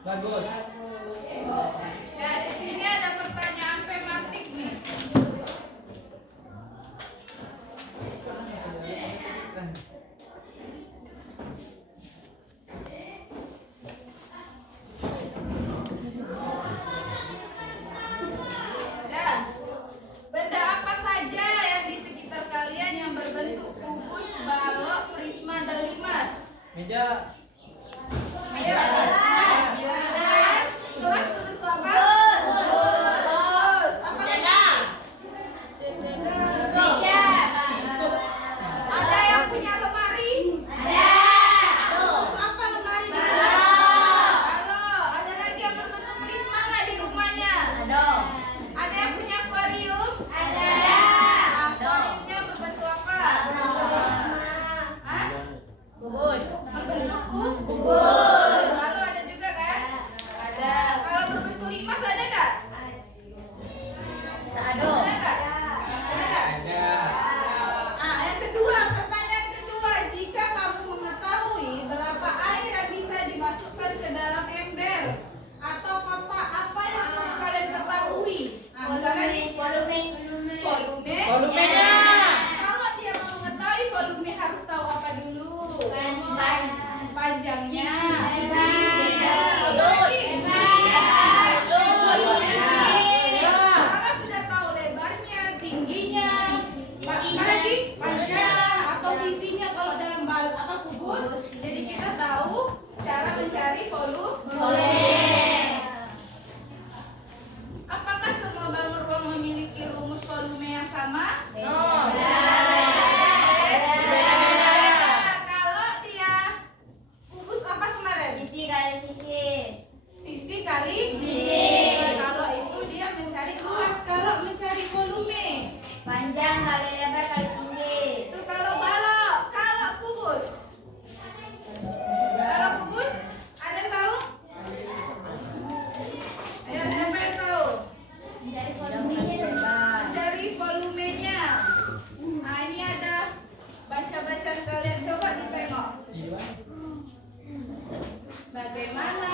Bagus. Ya, di sini ada pertanyaan tematik nih. Ya, benda apa saja yang di sekitar kalian yang berbentuk kubus, balok, prisma, dan limas? Meja. Ayo, gelas,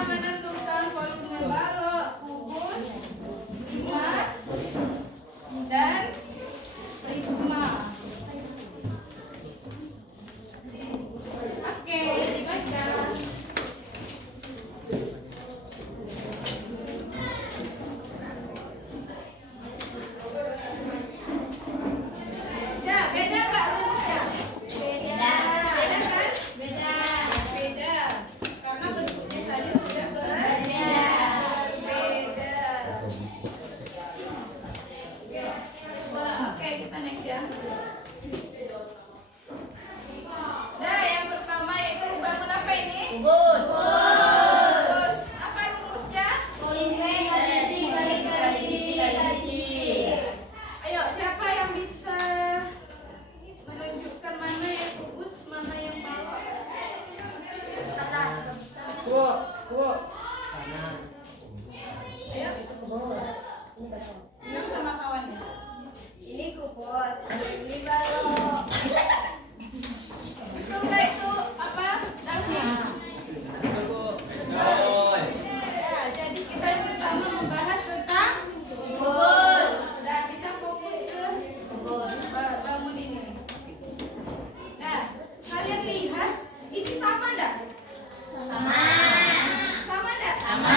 menentukan volume balok, kubus, limas, dan prisma. Oke, dibaca. Ya, beda nggak rumusnya? Beda. Beda kan? Beda. Beda. Karena bentuknya saja sudah berbeda. Oke, kita next ya. Nah, yang pertama yaitu bangun apa ini? Kubus. Kubus. Apa rumusnya? Ayo, siapa yang bisa menunjukkan mana yang kubus, mana yang balok? Kuo, kuo. Ayo, bilang sama kawannya. Ini kubus, ini balok. Betul nggak itu apa? David? Betul. Ya, jadi kita yang pertama membahas tentang kubus. Dan kita fokus ke bangun ini. Nah, kalian lihat ini sama enggak? Sama. Sama enggak? Sama.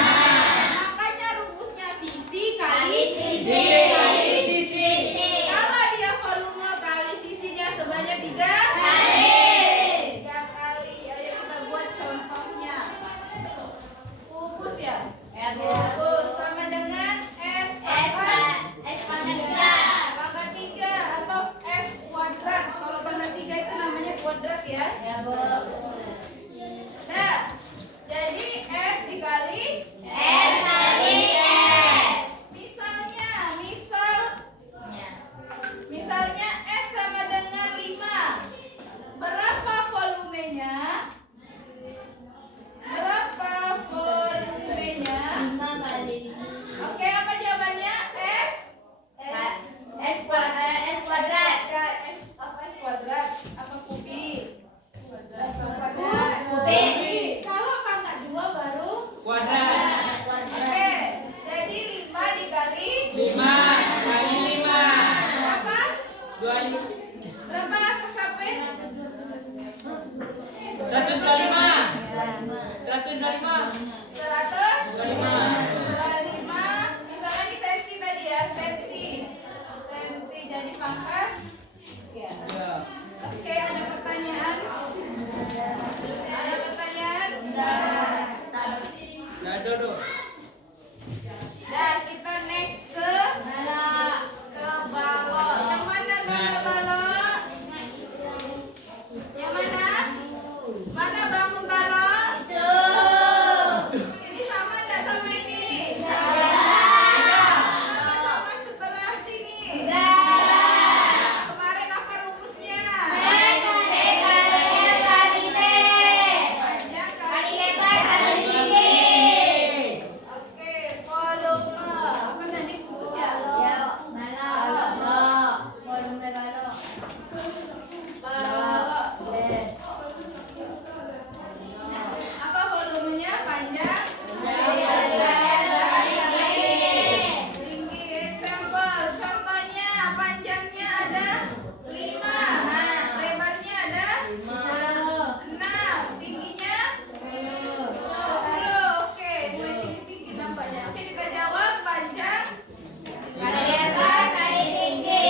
Makanya rumusnya sisi kali Sisi. Sisi. Kalau dia volume kali sisinya sebanyak 3 Kali. 3 kali. Ayo kita buat contohnya. Kubus ya? Ya, Bu. Kubus sama dengan S pangkat 3. pangkat 3 atau S kuadrat. Kalau pangkat 3 itu namanya kuadrat ya. Ya, Bu. Nah, jadi S dikali S kali S. misalnya S sama dengan 5. Berapa volumenya? Berapa volumenya? 5 kali 5. Oke, apa jawabannya? S S kuadrat. S apa S kuadrat? Apa kubik? Kubik. Kalau pangkat 2 baru Kuadrat. oke. Jadi 5 dikali 5 kali 5. berapa? 25. Berapa sampai? 125. 125. 125. Misalnya di senti tadi ya, senti jadi pangkat. Ya. Ya. Oke, ada pertanyaan? Ada pertanyaan? Nah, Dodo. Nah, kita next ke balok. Yang mana gambar balok? Yang mana? Mana bangun balok? Ini sama enggak sama ini? Sama sebelah sini. Kemarin apa rumusnya? Panjang kali oke, volume. Apa tadi kubus ya? Apa volumenya? Panjang? Tinggi. Example. Contohnya panjangnya ada 5. Lebarnya ada 6. Tingginya 10. Oke, mulai tinggi-tinggi nampaknya. Oke, kita jawab panjang tinggi.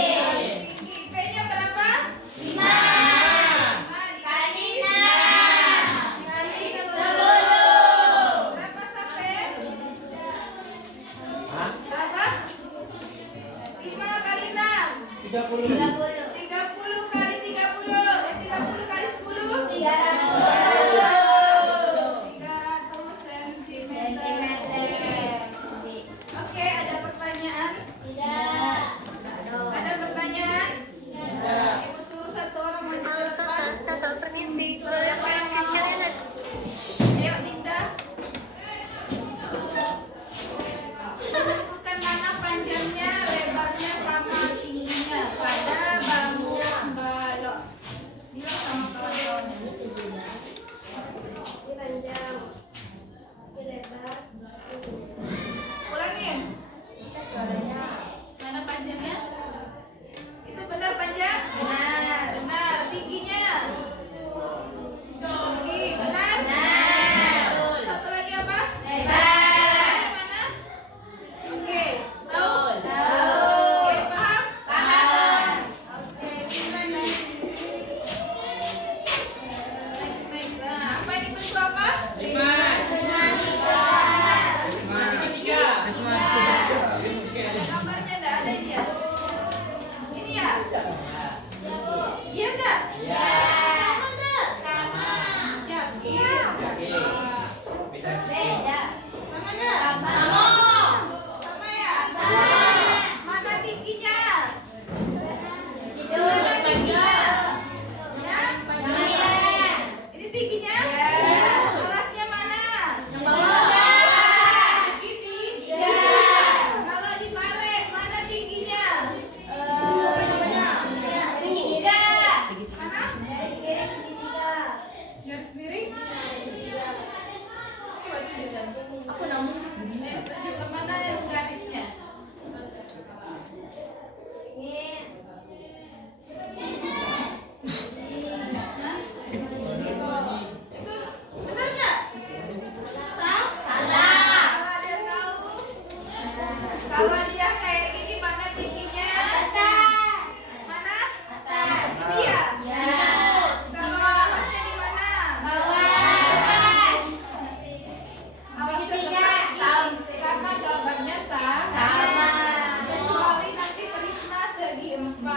P-nya berapa? 5 dikali 10. Berapa sampai? Berapa? 5 kali 6. 30. 30 kali 30. 30 kali 10. 300 cm. Oke, ada pertanyaan? Ada pertanyaan? Ibu suruh satu orang maju ke depan. Siapa yang mau? Ayo, Dinda. Tentukan mana panjangnya, lebarnya sama tingginya pada Apa namanya? Mana yang garisnya? Itu benar nggak? Salah. Kalau dia tahu, kalau dia kayak gini mana tingginya? Mana? Ini ya. Kalau alasnya di mana? Alasnya karena gambarnya sama. Kecuali nanti Prisma segi 4.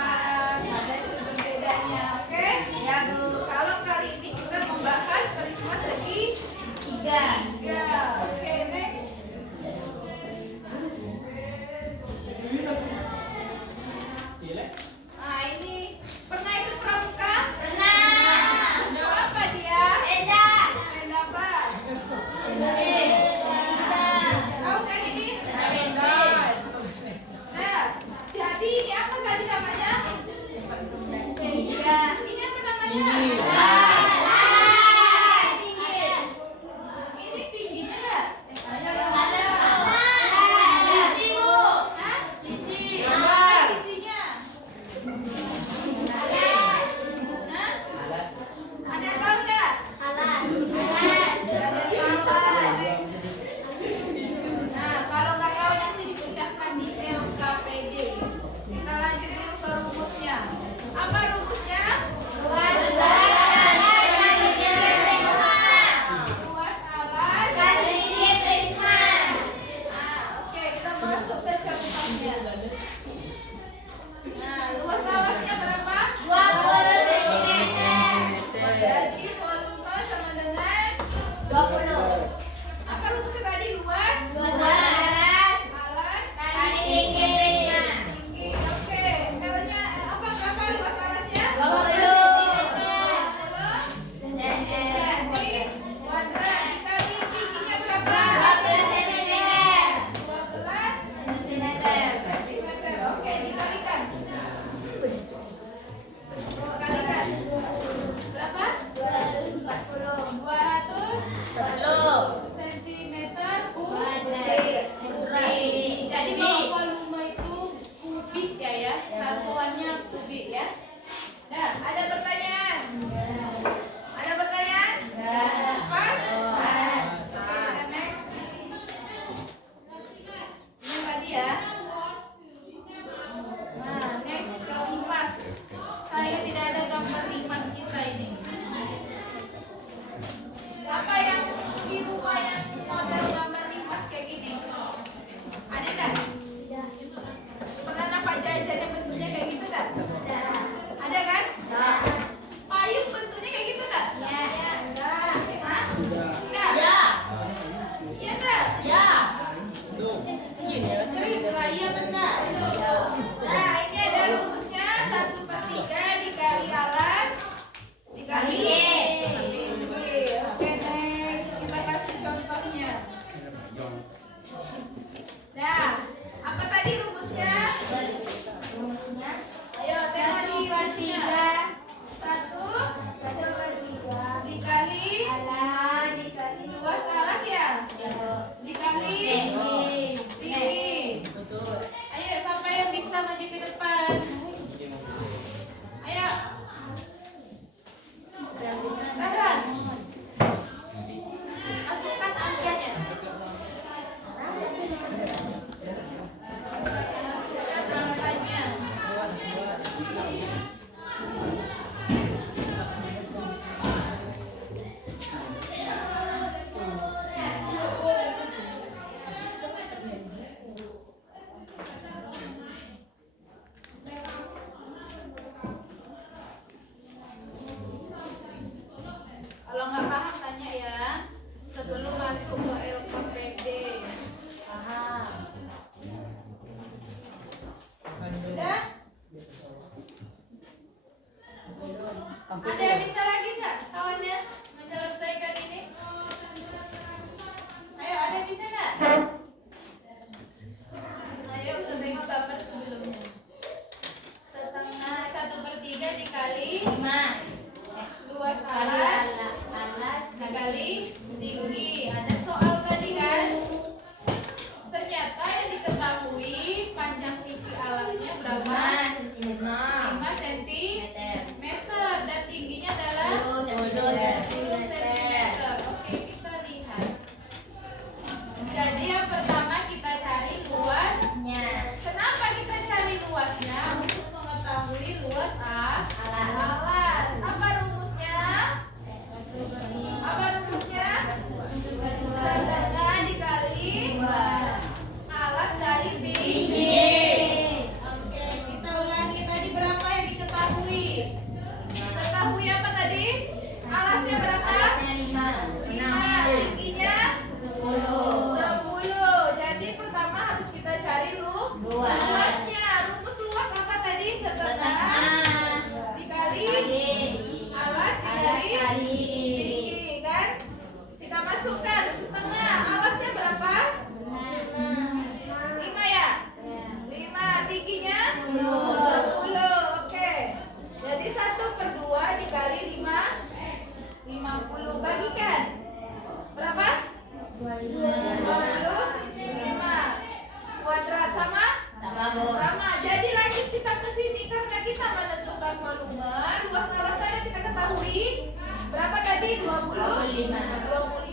volume. Luas alasnya kita ketahui. Berapa tadi? 25.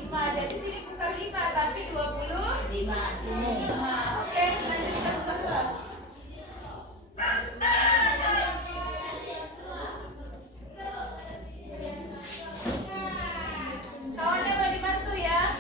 Jadi sini bukan 5 tapi 25. Oke, lanjut kita Zahra. Kawannya mau dibantu ya.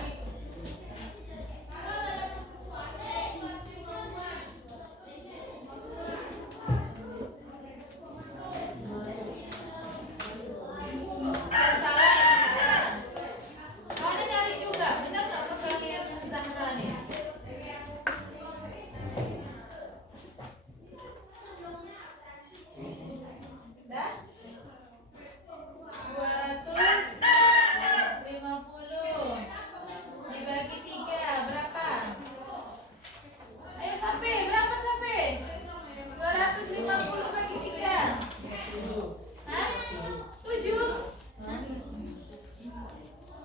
Kawannya nyari juga, benar nggak perkalian Zahra nih? Dah? 250 dibagi 3 berapa? Ayo sampai, berapa sampai? 250 bagi 3. Hah? 7.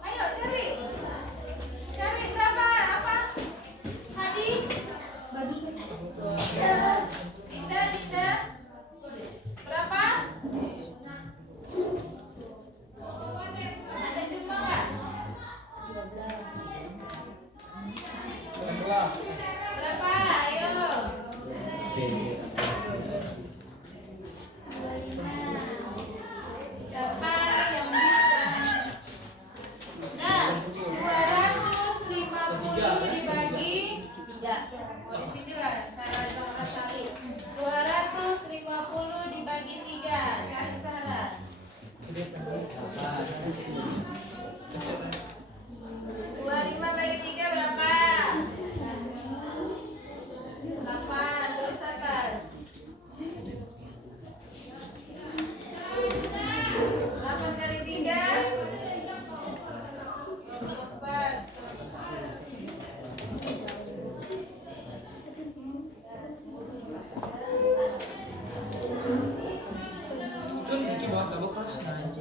Ayo cari. Cari berapa? Apa? Hadi? Dinda. Berapa? Ada jumlah nggak? Berapa? Ayo. Siapa yang bisa? Nah, 250 dibagi 3. Oh, di sini lah cara cari. 250 dibagi 3. Cari cara. 25 bagi 3 berapa? 8. Tulis atas. 8 kali 3 4. Itu bikin bawa ke bekas nanti.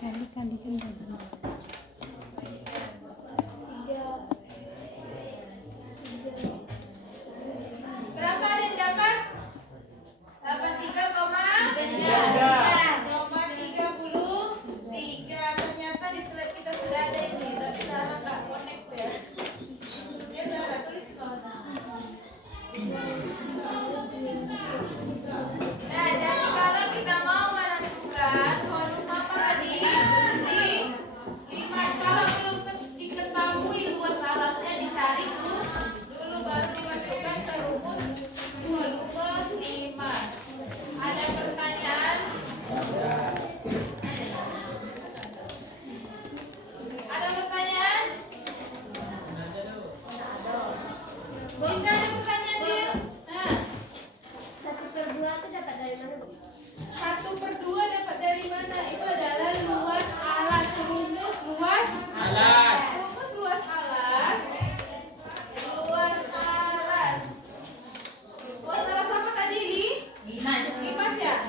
Kali kan bagi. Berapa ada yang dapat? Dapat 3,33. Ternyata di slide kita sudah ada ini, tapi Sarah nggak connect ya. Ya Sarah tulis di bawah. Nah, jadi kalau kita mau menentukan volume apa tadi? Di 5. Kalau belum diketahui luas alasnya dicari dulu baru dimasukkan ke rumus volume 5. Ada pertanyaan? Ada pertanyaan? Dinda ada pertanyaan Din? Nah, 1/2 itu dapat dari mana, Bu? 1/2 dapat dari mana? Itu adalah luas alas. Rumus luas Alas. Rumus luas alas. Luas alas. Luas alas apa tadi, Li? Limas ya?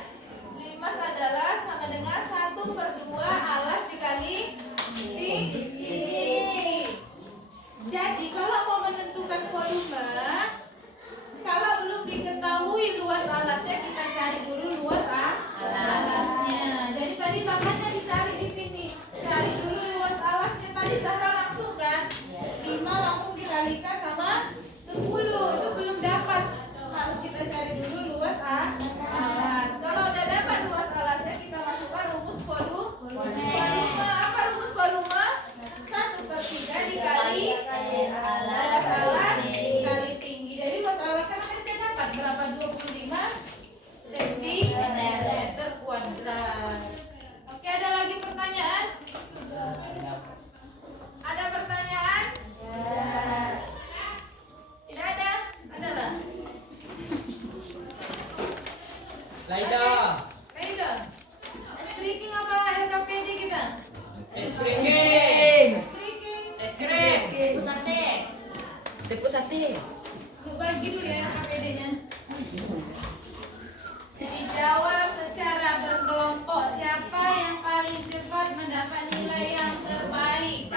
Limas adalah sama dengan 1/2 alas dikali tinggi. Jadi kalau mau menentukan volume, kalau belum diketahui luas alasnya, kita cari dulu luas alasnya. Jadi tadi makanya dicari di sini. Cari dulu luas alasnya. Tadi Zahra langsung kan? 5 langsung dikalikan sama 10. Itu belum dapat. Harus kita cari dulu luas alas. Kalau udah dapat luas alasnya, kita masukkan rumus volume. Volume apa rumus volume? 1/3 dikali luas alas dikali tinggi. Jadi luas alasnya kita dapat berapa? 25 cm kuadrat. Oke, ada lagi pertanyaan? Ada pertanyaan? Tidak ada? Adalah. Laida. Laida. Speaking apa LKPD kita? Speaking. Speaking. Es krim. Pusate. Tepuk sate. Yuk bagi dulu ya LKPD-nya. Dijawab secara berkelompok. Siapa yang paling cepat mendapat nilai yang terbaik?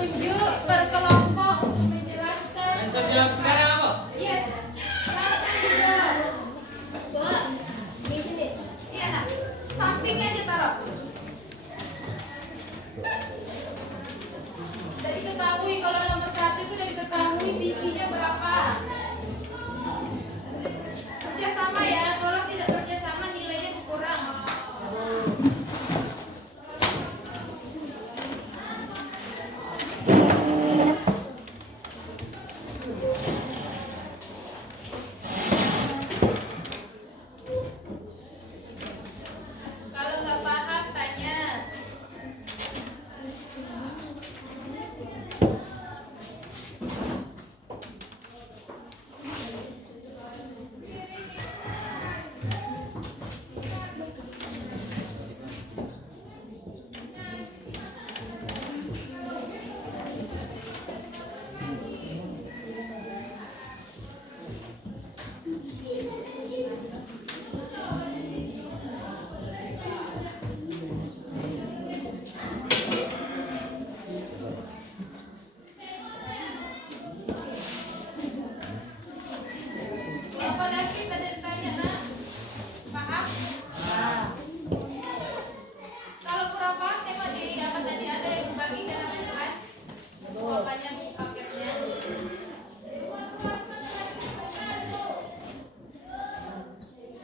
tunjuk per kelompok untuk menjelaskan. Langsung jawab sekarang apa? Yes. Langsung juga. Wah, di sini. Iya nak. Samping aja taruh. Sudah diketahui kalau nomor 1 itu sudah diketahui sisinya berapa. Kerjasama ya. Kalau tidak kerjasama nilainya berkurang. Kalau nggak paham tanya. Bapak David ada yang tanya nak? Paham? Kalau kurang paham tengok di apa tadi ada yang berbagi dalam itu kan? Bapaknya paketnya.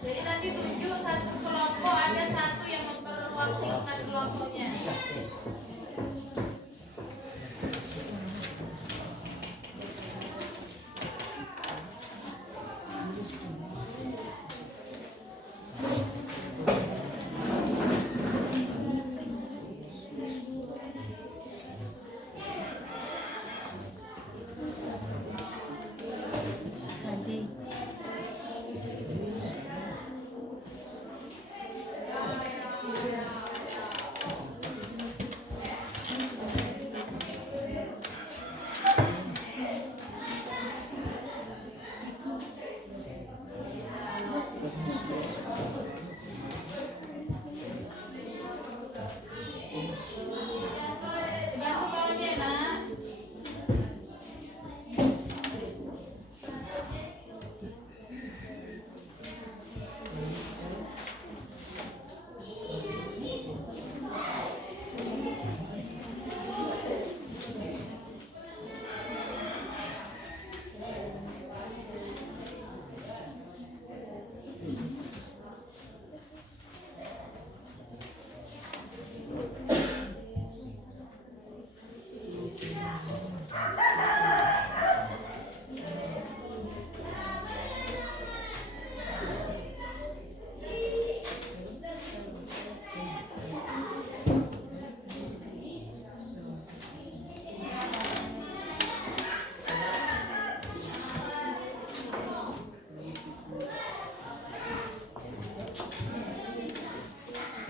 Jadi nanti tunjuk satu kelompok ada satu yang memperwakilan kelompoknya. Bantu kawannya nak.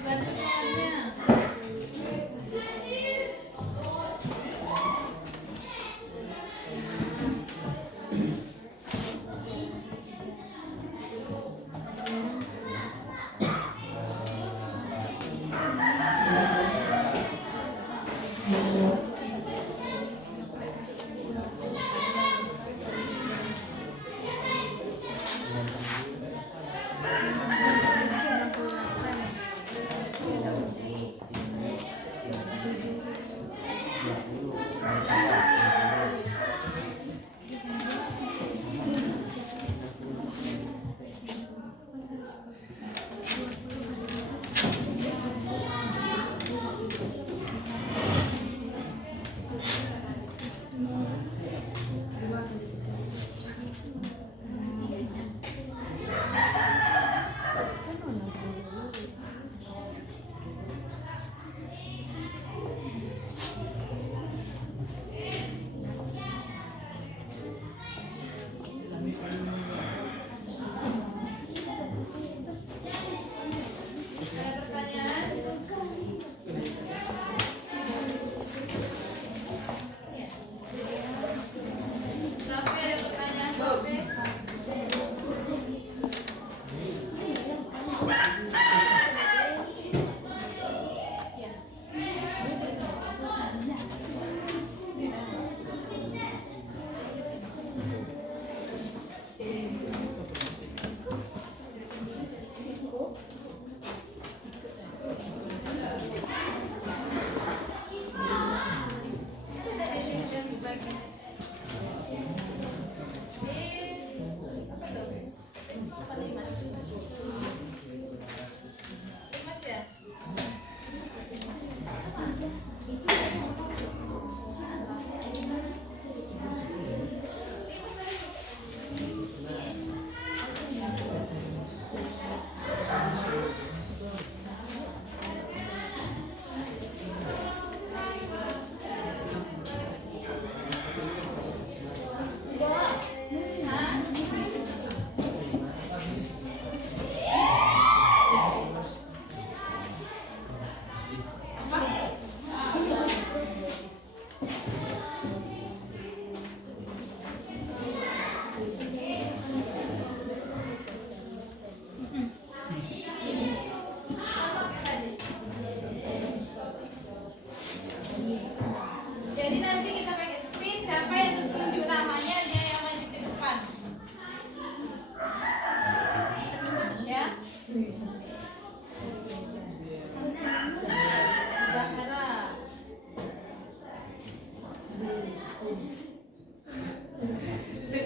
Bantu kawannya.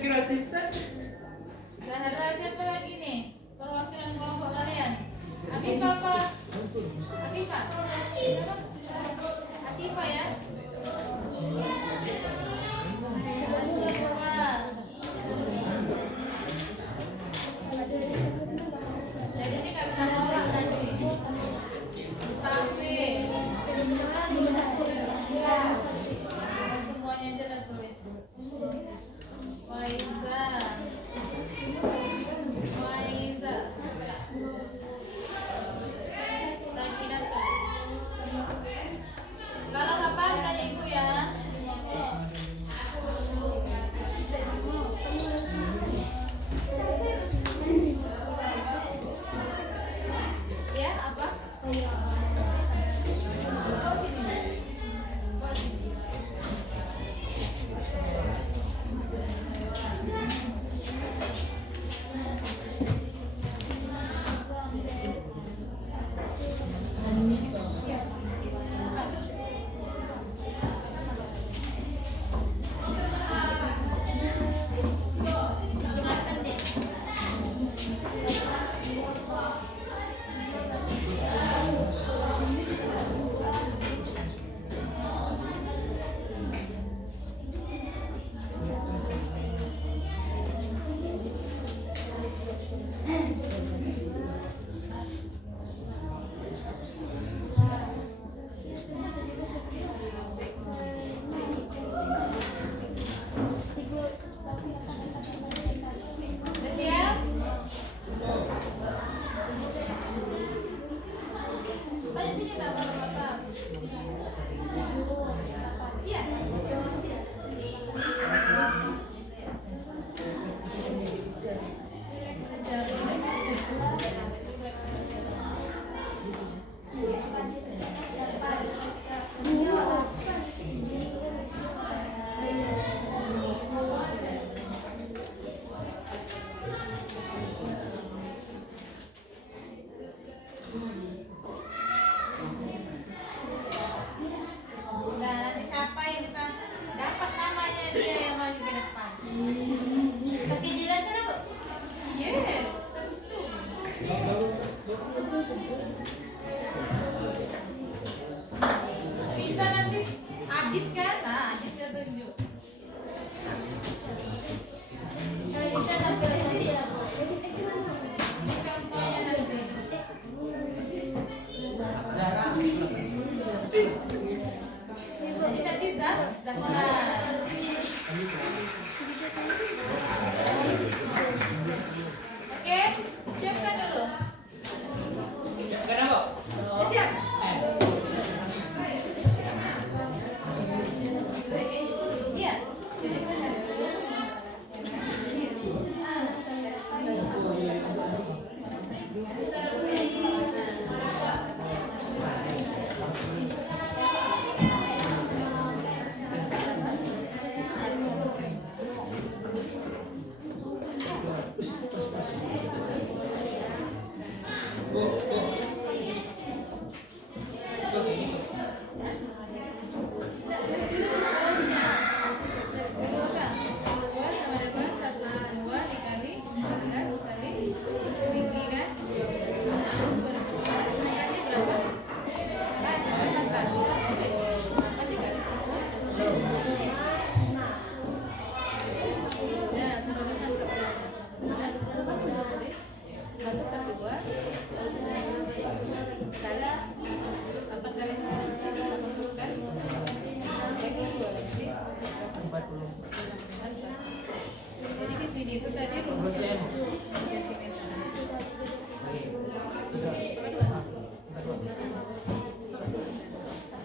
Gratisan. Zahra, siapa lagi nih? Perwakilan kelompok kalian. Afifah apa? Afifah. Asifah ya? Asifah. Jadi ini nggak bisa nolak nanti. Safi. Semuanya aja lah tulis. Waiza. Waiza. Sakinata. Kalau nggak paham tanya ibu ya. Ya apa? Bawa sini. Bawa sini. Udah siap? Tanya sini tak apa-apa. Iya. Relax aja, relax. Nah, nanti siapa yang kita dapat namanya dia yang maju ke depan. Pakai jelasan apa? Yes, tentu. Bisa nanti Adit kan? Nah, Adit dia tunjuk. Kalau kita tampil nanti ya. Ini contohnya nanti. Jadi nanti Zahra. Oke, siapkan dulu. Kenapa? Ya, siap. Iya. Jadi benar. Jadi di sini itu tadi rumusnya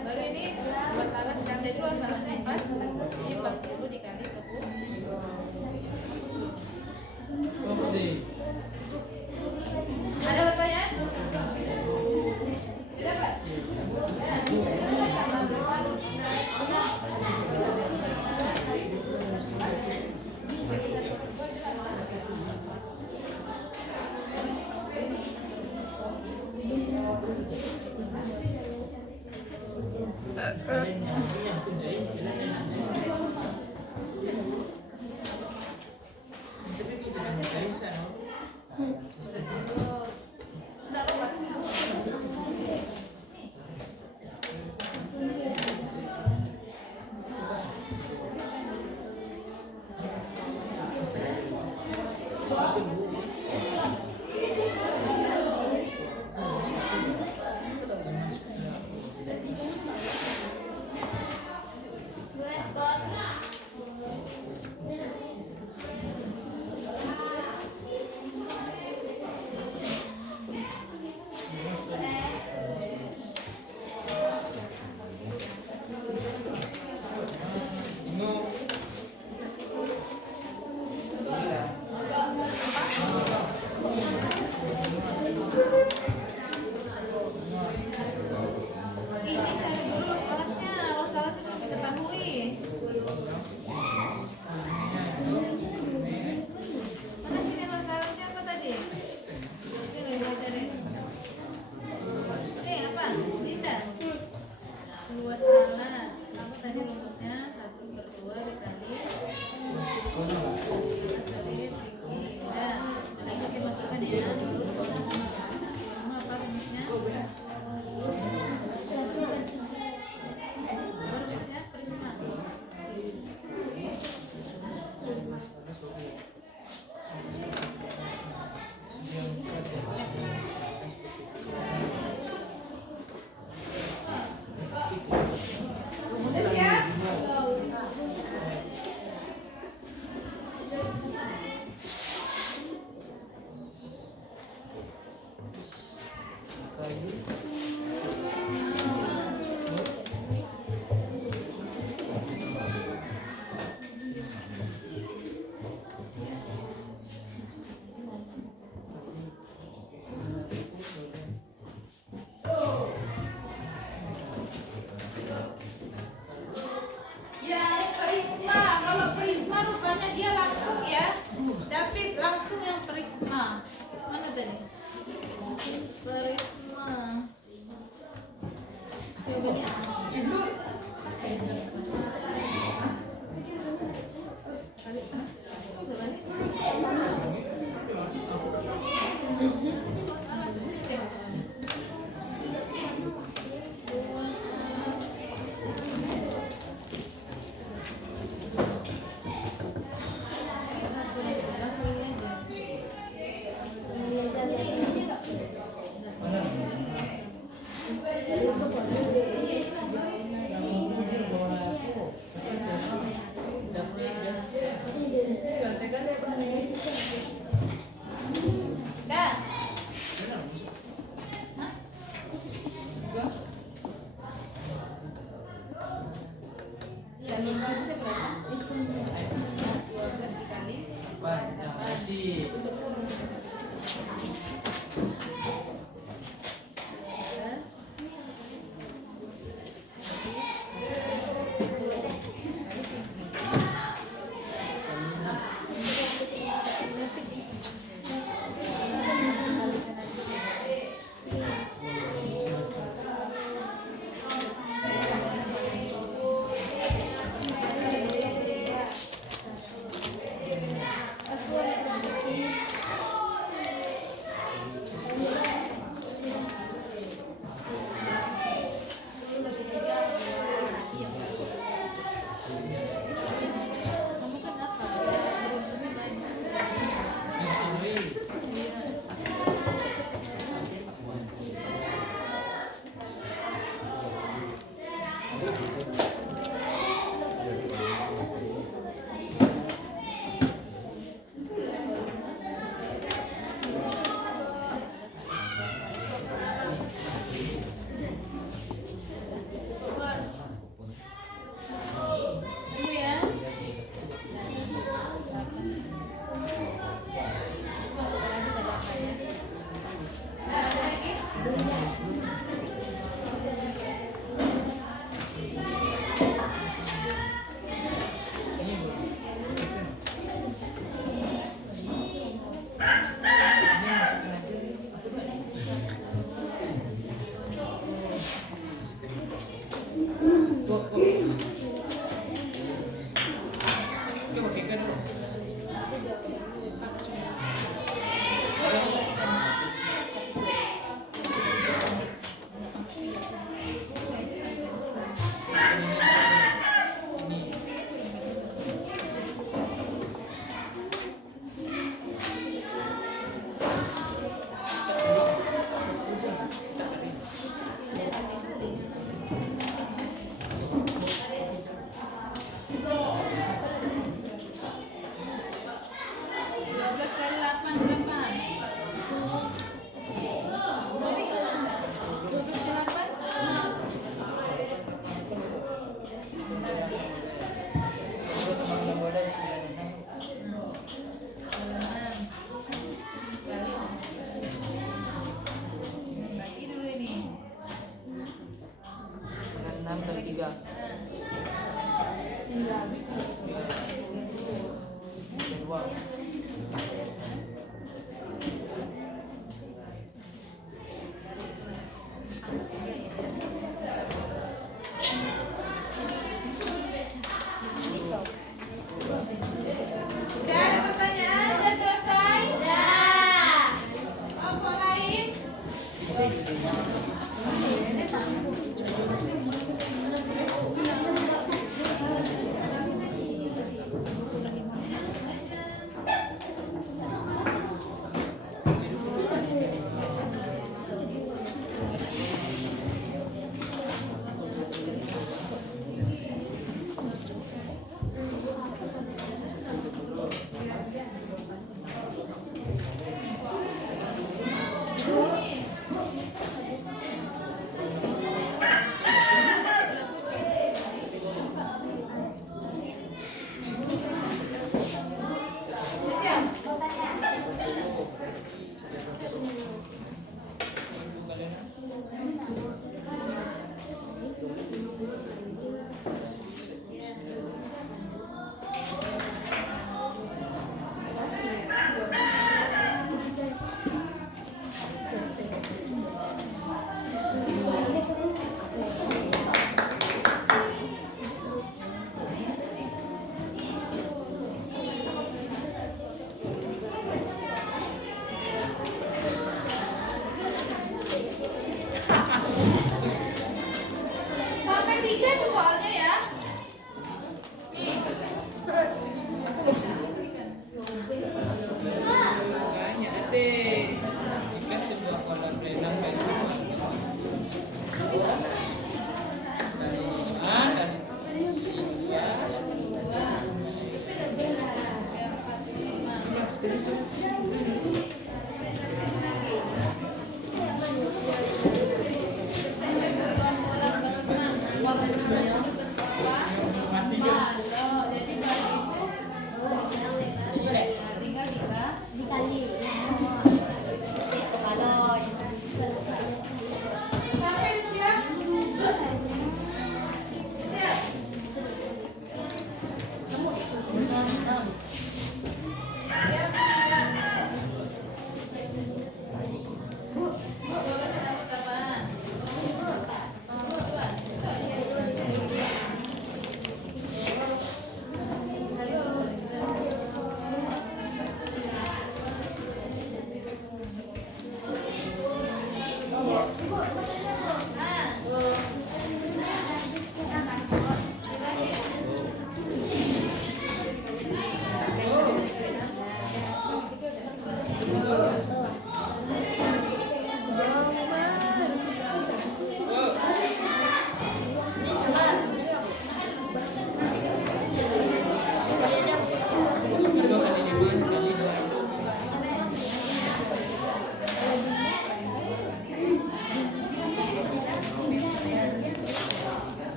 baru ini luas alas kan, jadi luas alasnya 4, jadi 40 dikali 10. Ada pertanyaan? Tidak, Pak? rupanya dia langsung ya. David langsung yang Prisma. Mana tadi? Prisma. Jawabannya dah. Hah? Ya, misalnya saya berapa? 12 dikali. Kamu kan apa? Beruntungnya banyak. Ini ya. Masuk lagi sama saya. Nah, ada lagi?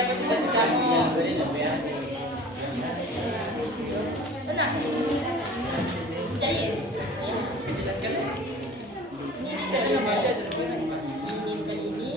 Apa cita-citamu? Benar. Jahit. Dijelaskan ya? Ini kali apa? Ini kali ini.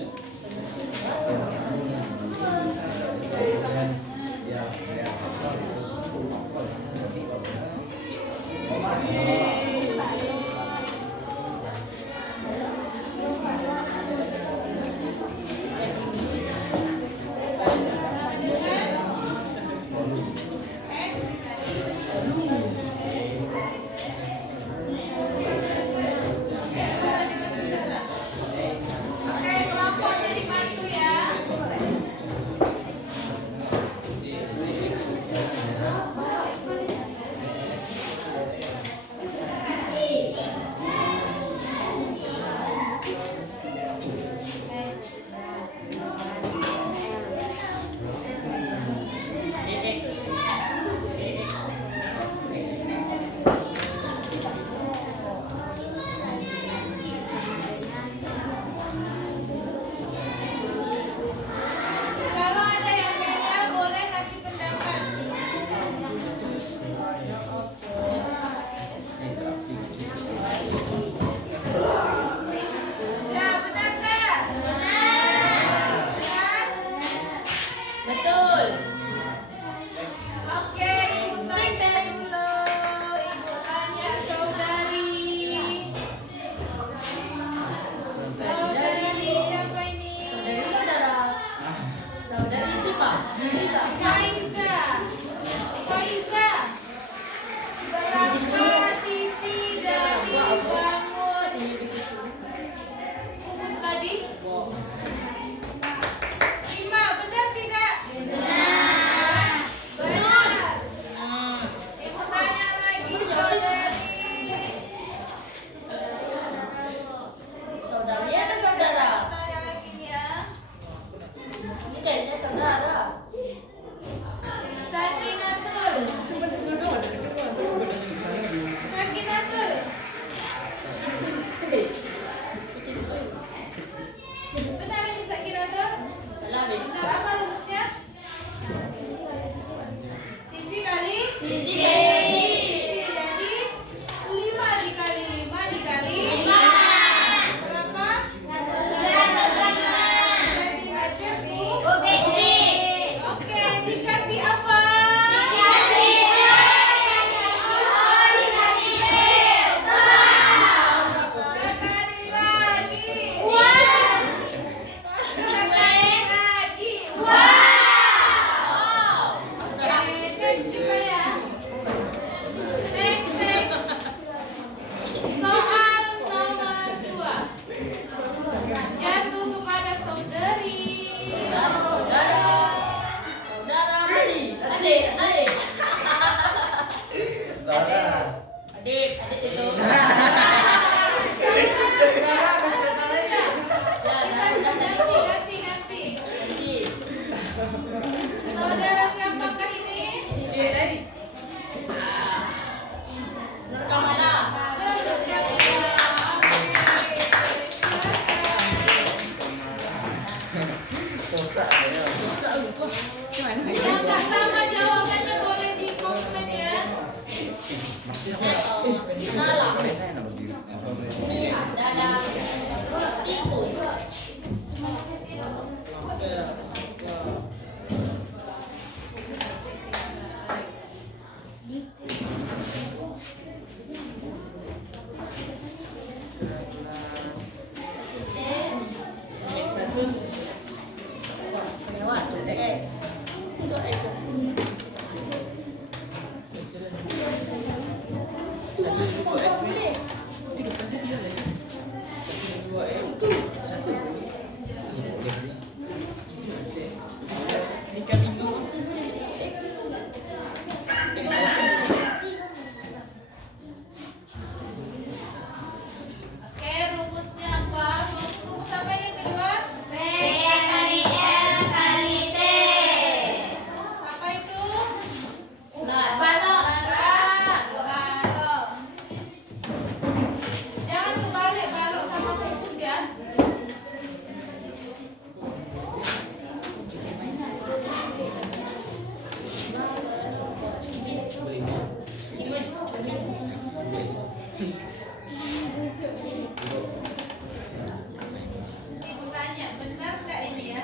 Ibu tanya, benar nggak ini ya?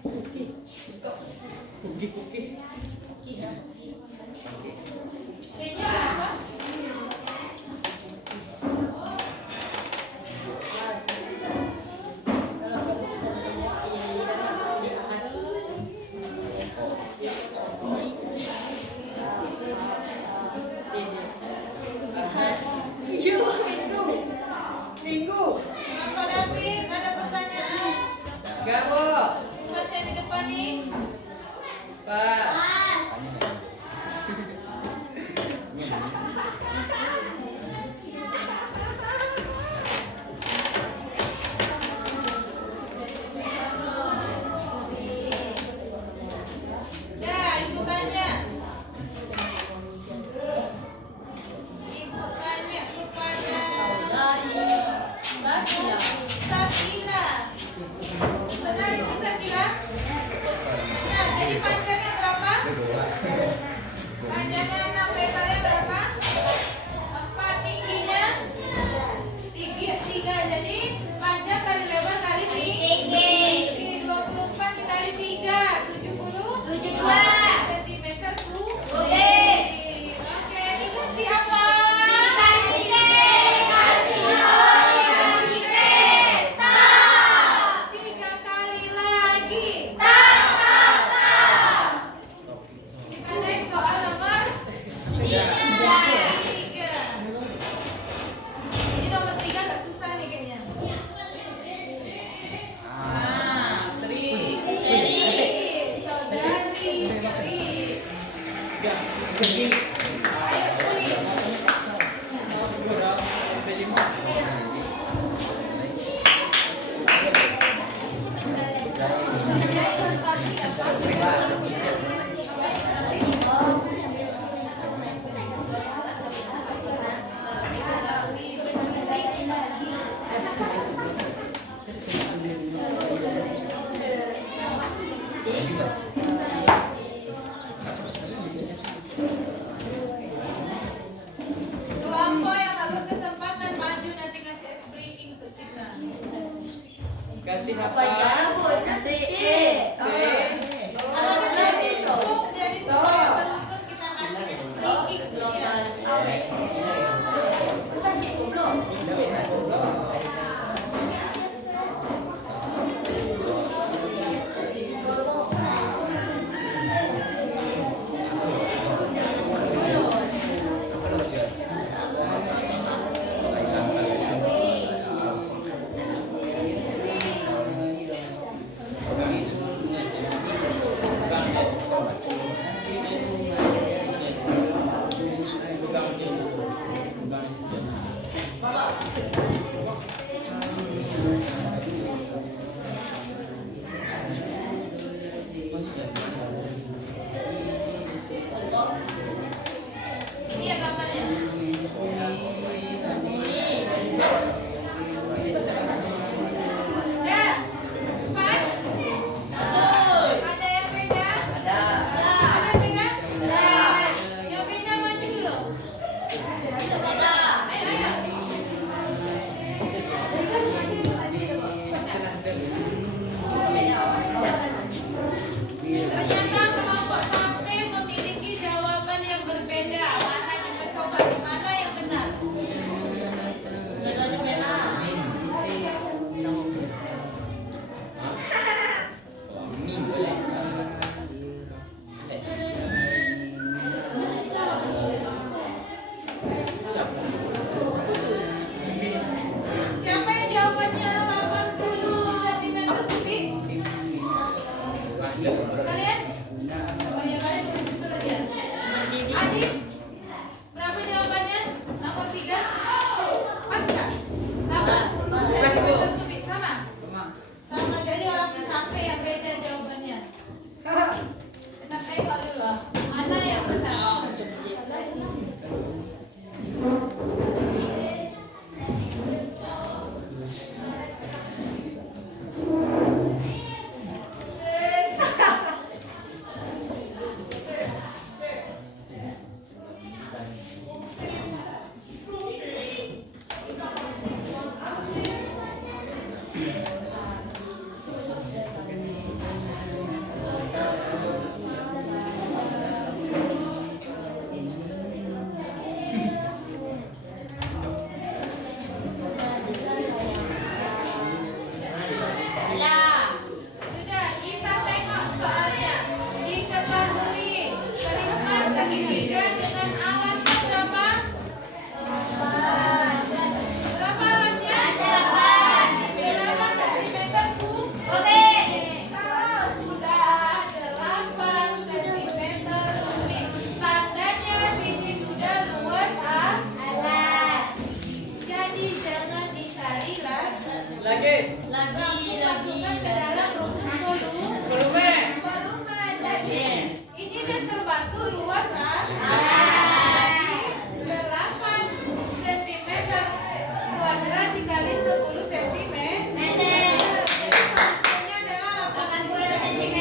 Puki. Kayaknya apa? Dalam keputusan Indonesia ini akan Minggu. Bapak David, ada pertanyaan? Enggak, kok. Masih yang di depan nih. Pak. Ya, ibu tanya. Ibu tanya kepada Sakila. Benar itu Sakila? Benar. Jadi panjangnya berapa? Panjangnya 6, lebarnya berapa? 4, tingginya 3. Jadi panjang kali lebar kali tinggi. 24 dikali 3, 70. 72 Sentimeter ku. Oke. Oke, dikasih apa? Dikasih peta. 3 kali lagi. Kita next soal nomor 3. Ini nomor 3 agak susah nih kayaknya. Saudari Sri. Ayo Sri. Kelompok yang gak berkesempatan maju nanti ngasih ice breaking untuk kita. Kasih apa? Kasih Kalau kita tutup, jadi supaya beruntun kita kasih ice breaking untuk dia. sakit belum? Lagi. Langsung masukkan ke dalam rumus Volume. volume. Jadi ini udah terbasuh luas kan? 8 cm kuadrat dikali 10 cm. Jadi maksudnya adalah 80 cm.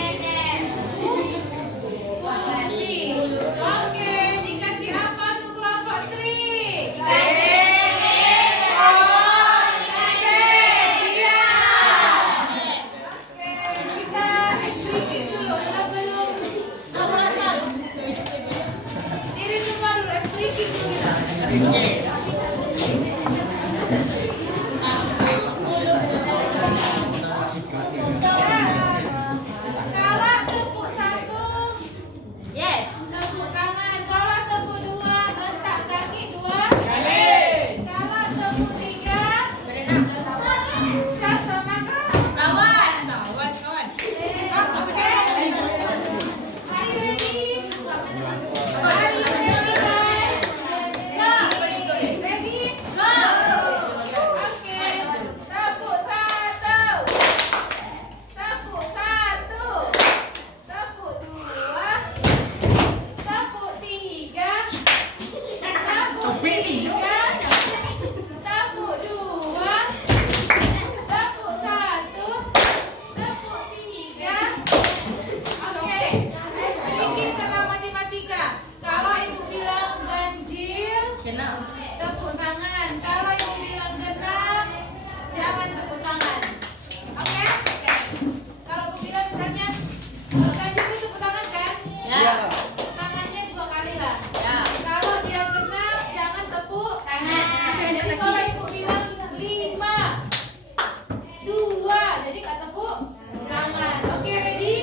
Oke, dikasih apa tuh kelompok Sri? Oke, kita explikin dulu sebelum diri semua dulu explikin dulu kita. Skala tepuk 1, Yes. tepuk tangan. Skala tepuk 2, bentak kaki 2. Kali. Skala tepuk 3, cas sama kak. Sawan. Sawan kawan. Oke. Are you ready? Are you ready guys? Go. Ready? Go. Oke. Tepuk 1. Tepuk 1. Tepuk 2. Tepuk 3. Tepuk 3. Tepuk 2. Tepuk 1. Tepuk 3. Oke, sedikit tentang matematika. Kalau ibu bilang ganjil, Kenal. tepuk tangan. Kalau ibu bilang genap, jangan tepuk tangan. Oke? Kalau ibu bilang misalnya kalau ganjil itu tepuk tangan kan? Ya. Tangannya 2 kali lah. Ya. Kalau dia genap, jangan tepuk tangan. Jadi kalau ibu bilang 5, 2, jadi nggak tepuk tangan. Oke, ready?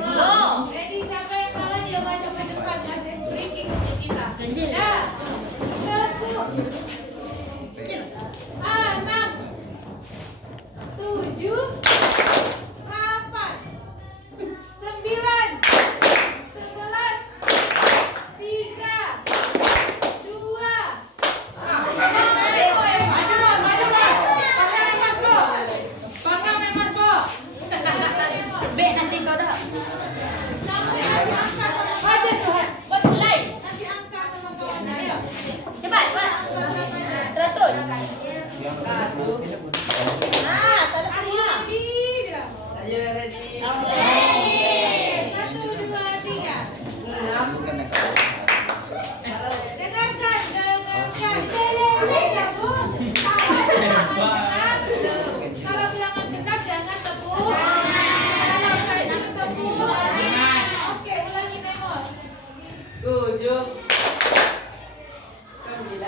Go. Ready, siapa yang salah dia maju ke depan ngasih breaking untuk kita. Ganjil. Dah. Terus tuh. 6, 7, 8, 9, 11, 3, 2, B nasi soda. Kamu kasih angka sama Buat mulai. kasih angka sama kawan. Ayo. Cepat, cepat. Angka berapa aja? 100. Ah, salah Are semua. you ready? Bilang. Oke. 1, 2, 3. Dengarkan, dengarkan. Kalau bilangan genap jangan tepuk. Kalau ganjil tepuk. Oke, ulangi Nemos. 7 9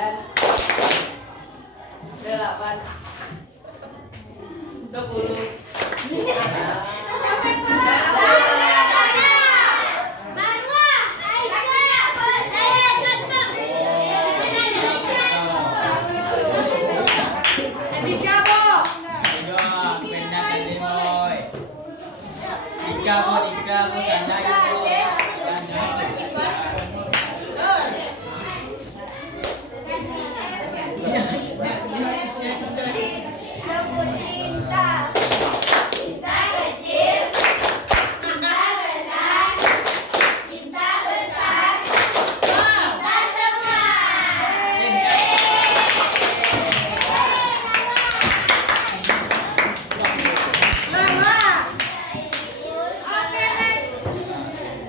8 10. Siapa yang salah? Tiga, Bo. Ika, Bu, sana, Oke, next.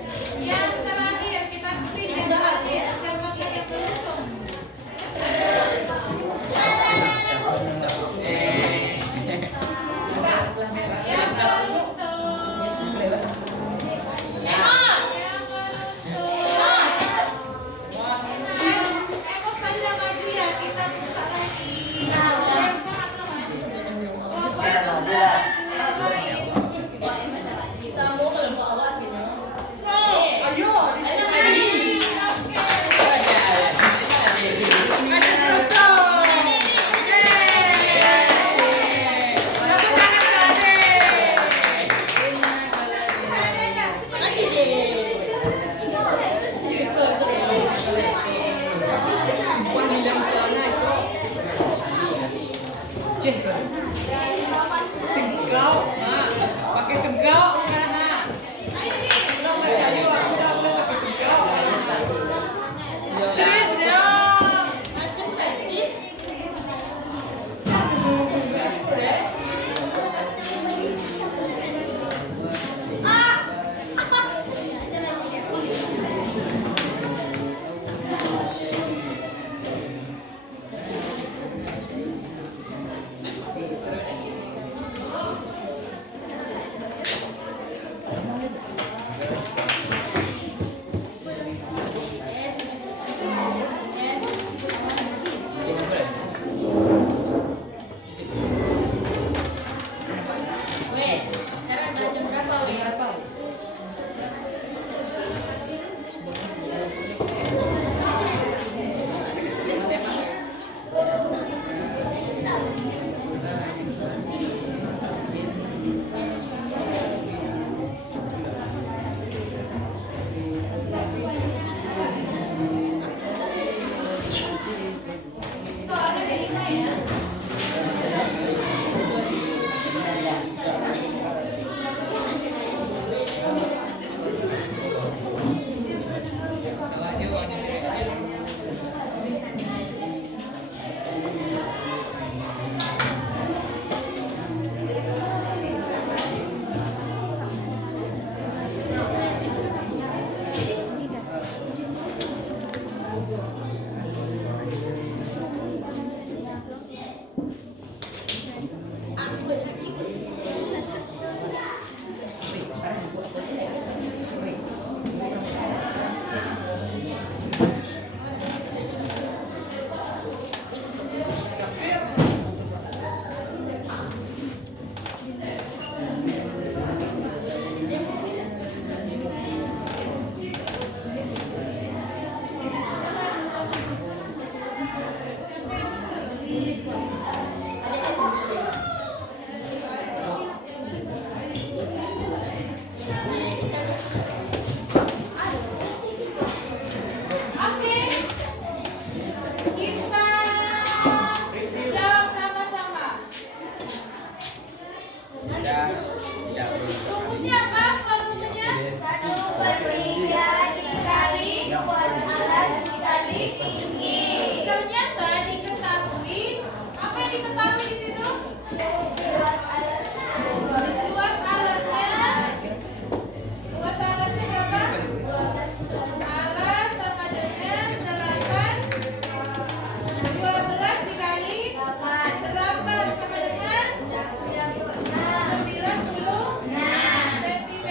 Ya, Rumusnya apa formulanya? 1/3 dikali luas alas dikali tinggi. Ternyata diketahui apa yang diketahui di situ? Luas alas. Luas alasnya berapa? Alas sama dengan 8 12 dikali 8 sama dengan 90 cm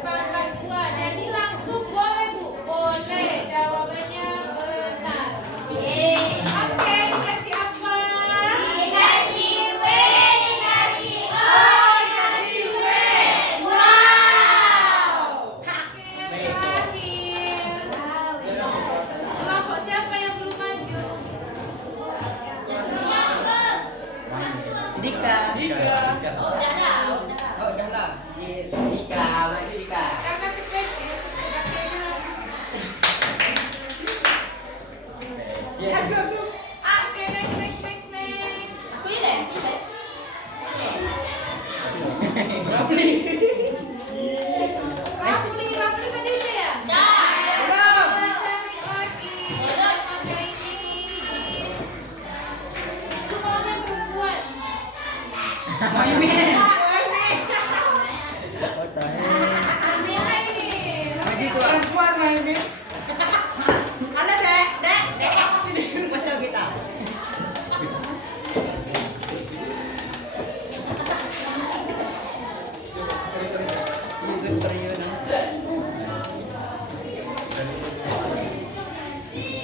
pangkat 2. Jadi langsung boleh Bu? Boleh. Jawabannya benar. Oke, dikasih apa? Dikasih W, dikasih O, dikasih W. Wow. Terakhir. Kelompok siapa yang belum maju? Dika. Oh, udah lah, udah. Oh, udah lah. Dika, maju Dika. Karena space ya, kayaknya. Yes. Oke, next. Pilih. Rafli tadi udah ya? Dah. Cari lagi lembaga ini. Semua oleh perempuan. Maimin. Ambil ini. Maju tuh. Perempuan Maimin. Ada dek. Sini foto kita. YouTube for you now.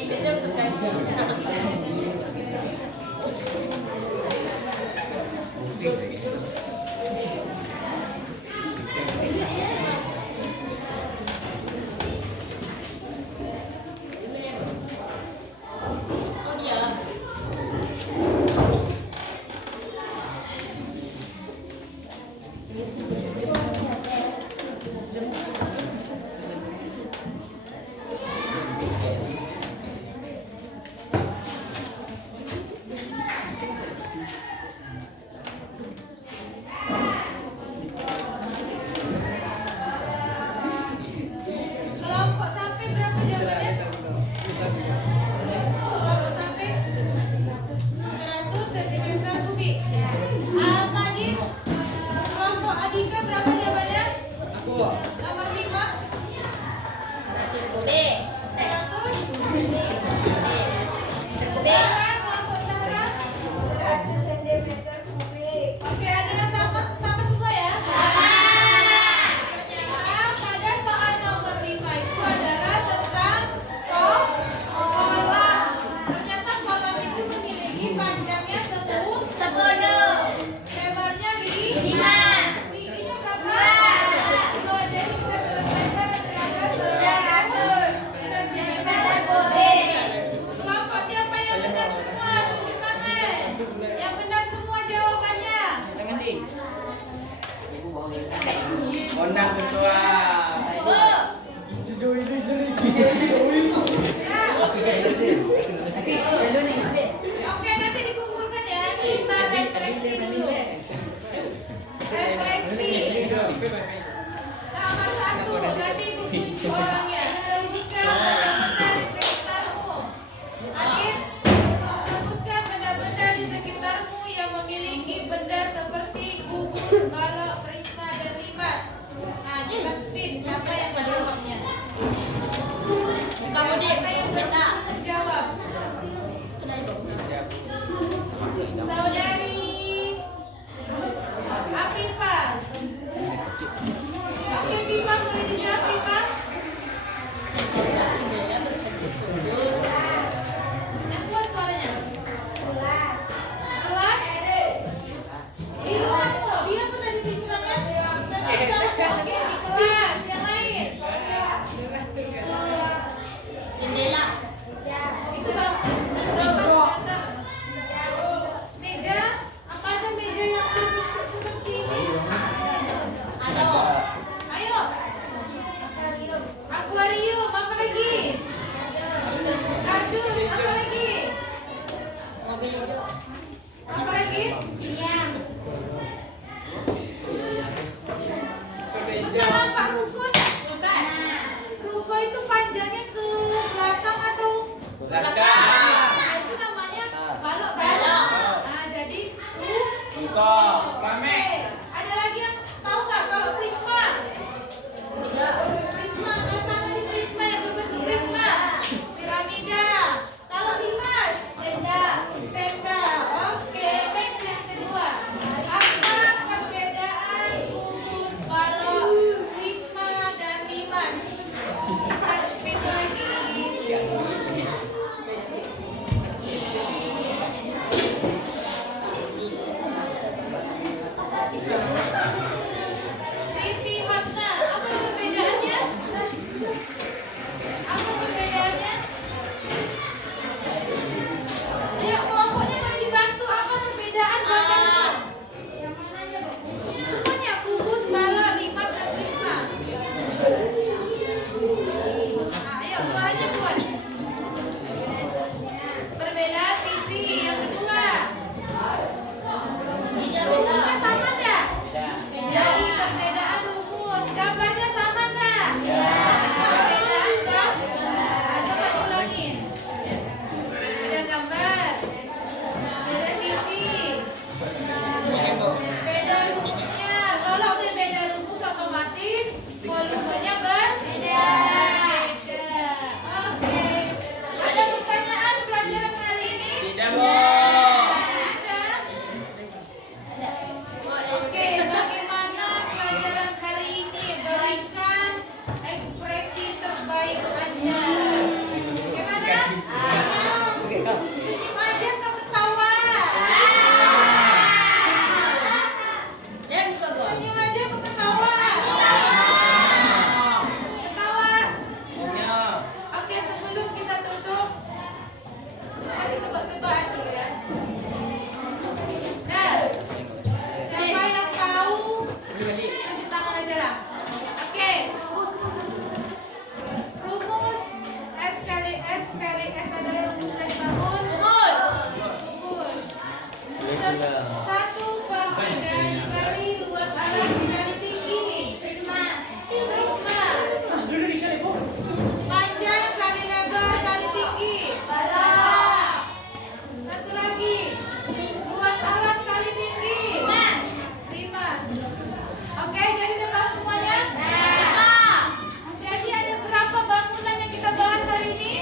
Kita subscribe. Oh dia. Kelompok sampai berapa jawabannya? Kelompok sampai 100 cm kubik. Almadin, kelompok Adika berapa jawabannya? Nomor 5. 100 kubik. 100. Kubik. Kelompok Zahra 100 cm kubik. Oke, ada yang sama semua ya? Ternyata pada soal nomor 5 itu adalah tentang kolam. Ternyata kolam itu memiliki panjangnya 10, 10. lebarnya 5. Lima. Tingginya berapa? 2. Jadi kita selesaikan sekarang 100 cm kubik. Kelompok siapa yang benar semua? Tunjuk tangan. Yang benar semua jawabannya. Tangan di. Undang ketua. Oke, nanti dikumpulkan ya. Kita refleksi dulu. Refleksi. Nomor 1, nanti buku orangnya. Sebutkan benda-benda di sekitarmu. Adit, sebutkan benda-benda di sekitarmu yang memiliki benda seperti kubus, balok, prisma, dan limas. Nah, kita spin. Siapa yang menjawabnya? Kamu deh, Siapa yang benar. menjawab? Kenal dong. Saudari Afifa. Oke, Pipa boleh dijawab Pipa. Oke, ada lagi yang tahu nggak kalau prisma? Prisma, apa tadi prisma yang berbentuk prisma? Piramida. Kalau Dimas, tenda. Oke, next yang kedua. Apa perbedaan rumus balok, prisma dan Dimas? Kita speak lagi. Siti Hatna, apa perbedaannya? Apa perbedaannya? Ayo kelompoknya boleh dibantu. Apa perbedaan gambarnya? Semuanya kubus, balok, limas, dan prisma. Nah, ayo suaranya kuat. Perbedaan sisi yang kedua. Rumusnya sama nggak? Jadi perbedaan rumus, gambarnya sama nggak? Perbedaan nggak? Coba diulangin. Ada gambar, beda sisi, beda rumusnya. Kalau udah beda rumus otomatis volumenya berbeda. Oke. Ada pertanyaan pelajaran kali ini? Tidak, Bu. Ada? Oke, bagaimana pelajaran kali ini? Berikan ekspresi terbaik Anda. Bagaimana? Senyum aja atau ketawa? Senyum aja atau ketawa? Ketawa. Oke, sebelum kita tutup, kasih tebak-tebakan dulu ya. Nah, siapa yang tahu? Tunjuk tangan aja lah. Oke. Rumus S kali S adalah rumus dari bangun. Rumus. 1/3 dikali luas alas dikali tinggi. Prisma. Dulu dikali Bu. Panjang kali lebar kali tinggi. Satu lagi. Luas alas kali tinggi. Limas. Oke, jadi udah tahu semuanya? Jadi ada berapa bangunan yang kita bahas hari ini?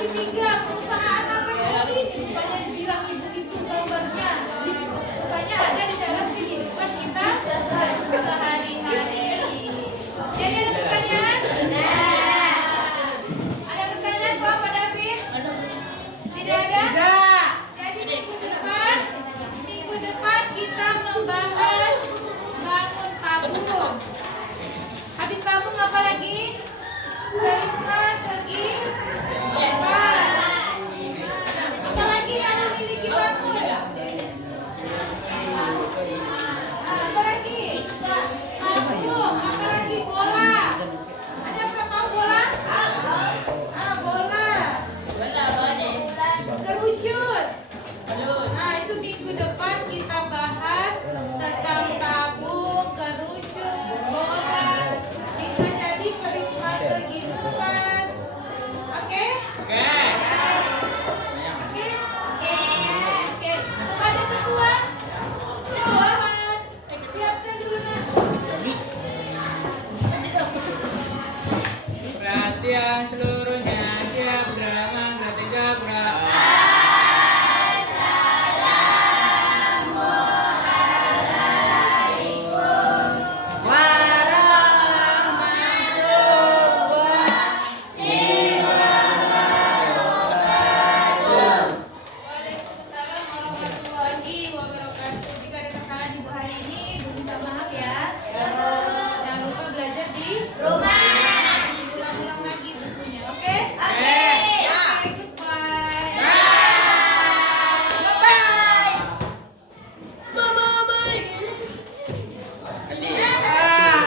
3, perusahaan apa ini? Rupanya dibilang ibu itu gambarnya. Rupanya ada di dalam kehidupan kita sehari-hari. Jadi ada pertanyaan? Ada pertanyaan Bapak David? Tidak ada? Tidak. Jadi minggu depan kita membahas bangun tabung. Habis tabung apa lagi? Karisma, segi,